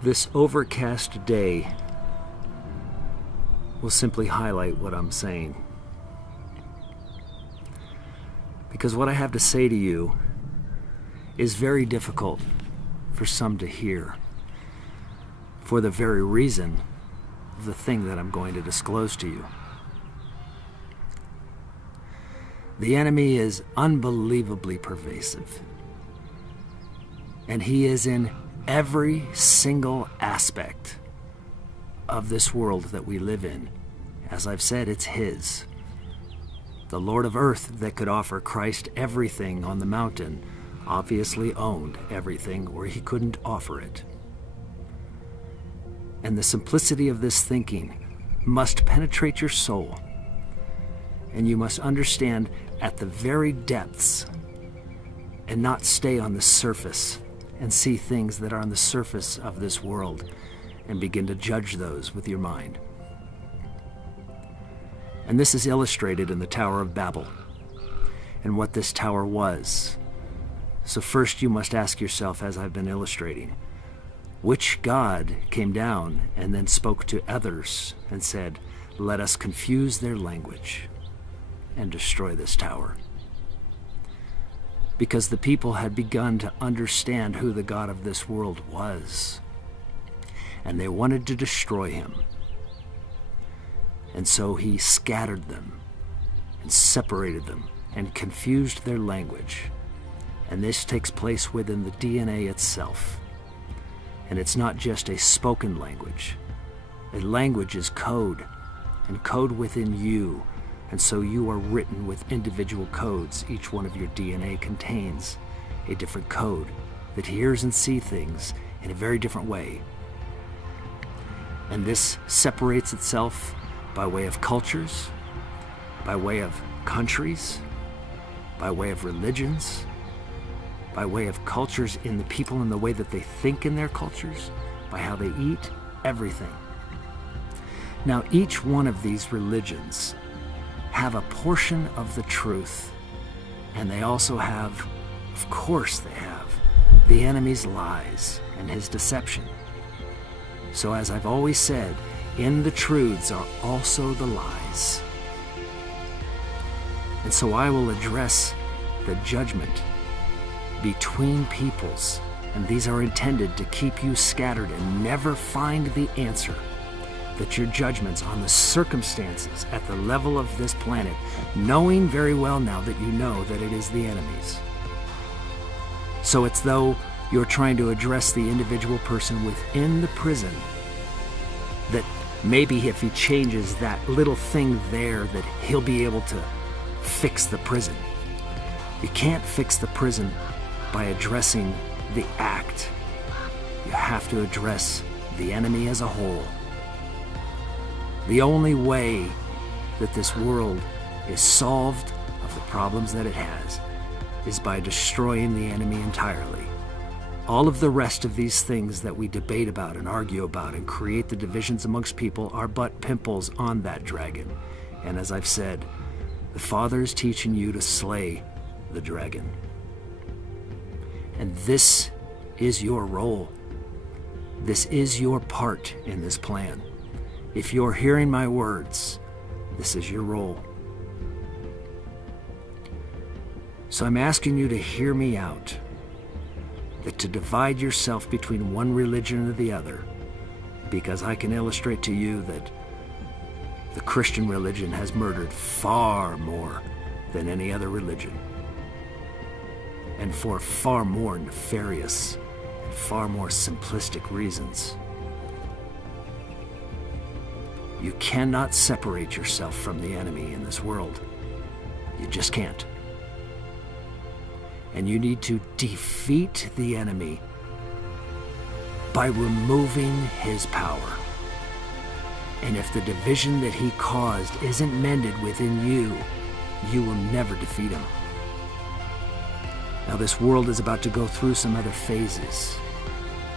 This overcast day will simply highlight what I'm saying. Because what I have to say to you is very difficult for some to hear, for the very reason of the thing that I'm going to disclose to you. The enemy is unbelievably pervasive, and he is in every single aspect of this world that we live in. As I've said, it's his. The Lord of Earth that could offer Christ everything on the mountain obviously owned everything, or he couldn't offer it. And the simplicity of this thinking must penetrate your soul, and you must understand at the very depths and not stay on the surface and see things that are on the surface of this world and begin to judge those with your mind. And this is illustrated in the Tower of Babel and what this tower was. So first you must ask yourself, as I've been illustrating, which God came down and then spoke to others and said, "Let us confuse their language and destroy this tower." Because the people had begun to understand who the God of this world was, and they wanted to destroy him. And so he scattered them and separated them and confused their language. And this takes place within the DNA itself. And it's not just a spoken language. A language is code, and code within you. And so you are written with individual codes. Each one of your DNA contains a different code that hears and sees things in a very different way. And this separates itself by way of cultures, by way of countries, by way of religions, by way of cultures in the people and the way that they think in their cultures, by how they eat, everything. Now, each one of these religions have a portion of the truth, and they also have, of course they have, the enemy's lies and his deception. So as I've always said, in the truths are also the lies. And so I will address the judgment between peoples, and these are intended to keep you scattered and never find the answer. That your judgments on the circumstances at the level of this planet, knowing very well now that you know that it is the enemy's. So it's though you're trying to address the individual person within the prison, that maybe if he changes that little thing there, that he'll be able to fix the prison. You can't fix the prison by addressing the act. You have to address the enemy as a whole. The only way that this world is solved of the problems that it has is by destroying the enemy entirely. All of the rest of these things that we debate about and argue about and create the divisions amongst people are but pimples on that dragon. And as I've said, the Father is teaching you to slay the dragon. And this is your role. This is your part in this plan. If you're hearing my words, this is your role. So I'm asking you to hear me out, that to divide yourself between one religion or the other, because I can illustrate to you that the Christian religion has murdered far more than any other religion, and for far more nefarious and far more simplistic reasons. You cannot separate yourself from the enemy in this world. You just can't. And you need to defeat the enemy by removing his power. And if the division that he caused isn't mended within you, you will never defeat him. Now, this world is about to go through some other phases,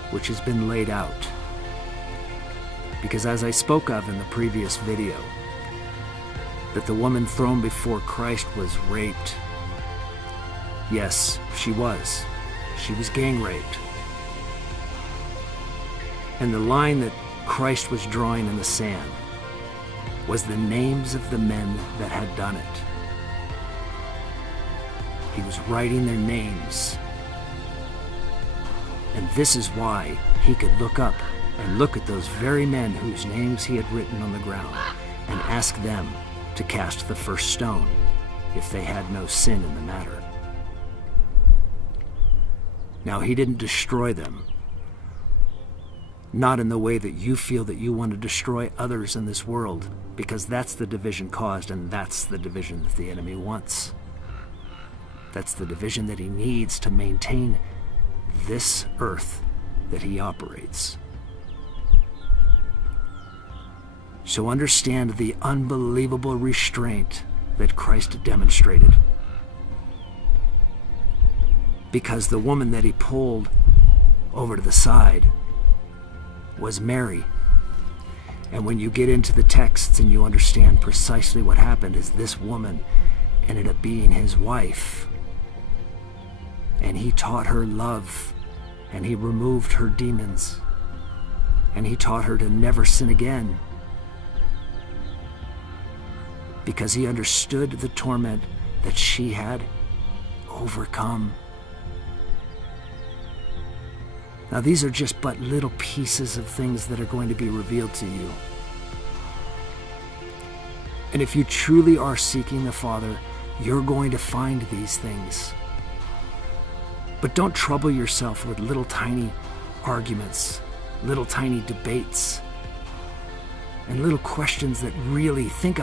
which has been laid out. Because as I spoke of in the previous video, that the woman thrown before Christ was raped. Yes, she was. She was gang raped. And the line that Christ was drawing in the sand was the names of the men that had done it. He was writing their names. And this is why he could look up and look at those very men whose names he had written on the ground and ask them to cast the first stone if they had no sin in the matter. Now, he didn't destroy them, not in the way that you feel that you want to destroy others in this world, because that's the division caused, and that's the division that the enemy wants. That's the division that he needs to maintain this earth that he operates. So understand the unbelievable restraint that Christ demonstrated. Because the woman that he pulled over to the side was Mary. And when you get into the texts and you understand precisely what happened, is this woman ended up being his wife. And he taught her love, and he removed her demons, and he taught her to never sin again, because he understood the torment that she had overcome. Now, these are just but little pieces of things that are going to be revealed to you. And if you truly are seeking the Father, you're going to find these things. But don't trouble yourself with little tiny arguments, little tiny debates, and little questions that really think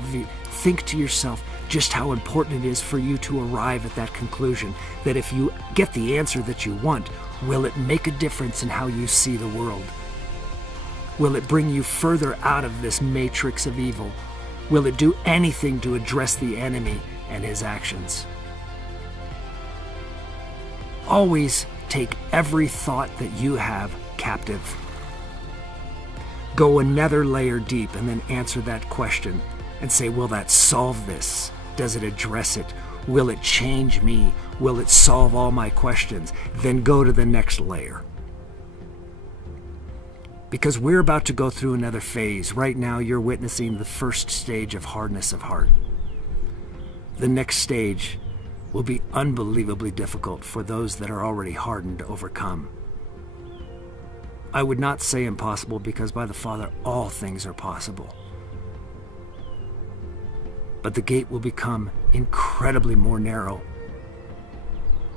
to yourself just how important it is for you to arrive at that conclusion, that if you get the answer that you want, will it make a difference in how you see the world? Will it bring you further out of this matrix of evil? Will it do anything to address the enemy and his actions? Always take every thought that you have captive. Go another layer deep and then answer that question and say, will that solve this? Does it address it? Will it change me? Will it solve all my questions? Then go to the next layer. Because we're about to go through another phase. Right now, you're witnessing the first stage of hardness of heart. The next stage will be unbelievably difficult for those that are already hardened to overcome. I would not say impossible, because by the Father all things are possible. But the gate will become incredibly more narrow,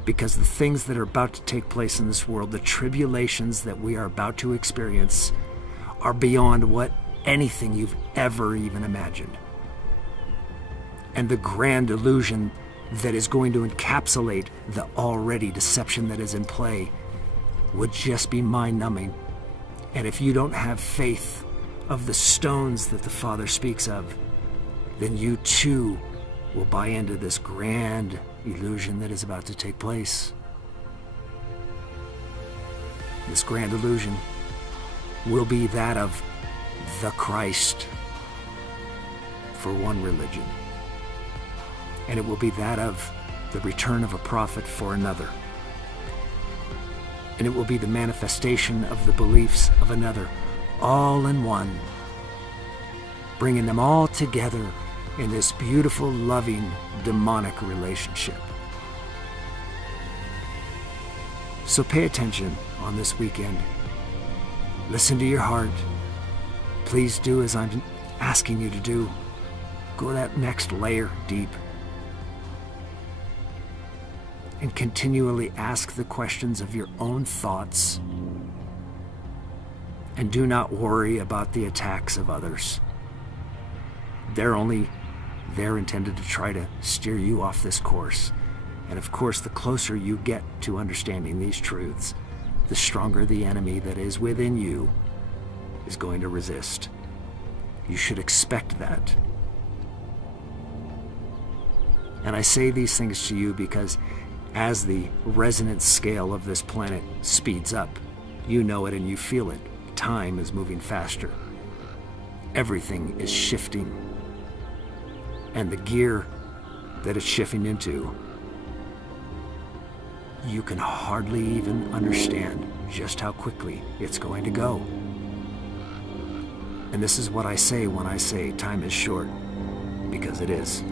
because the things that are about to take place in this world, the tribulations that we are about to experience, are beyond what anything you've ever even imagined. And the grand illusion that is going to encapsulate the already deception that is in play would just be mind-numbing. And if you don't have faith of the stones that the Father speaks of, then you too will buy into this grand illusion that is about to take place. This grand illusion will be that of the Christ for one religion, and it will be that of the return of a prophet for another, and it will be the manifestation of the beliefs of another, all in one, bringing them all together in this beautiful, loving, demonic relationship. So pay attention on this weekend. Listen to your heart. Please do as I'm asking you to do. Go that next layer deep. And continually ask the questions of your own thoughts. And do not worry about the attacks of others. They're intended to try to steer you off this course. And of course, the closer you get to understanding these truths, the stronger the enemy that is within you is going to resist. You should expect that. And I say these things to you because as the resonance scale of this planet speeds up, you know it and you feel it. Time is moving faster. Everything is shifting. And the gear that it's shifting into, you can hardly even understand just how quickly it's going to go. And this is what I say when I say time is short, because it is.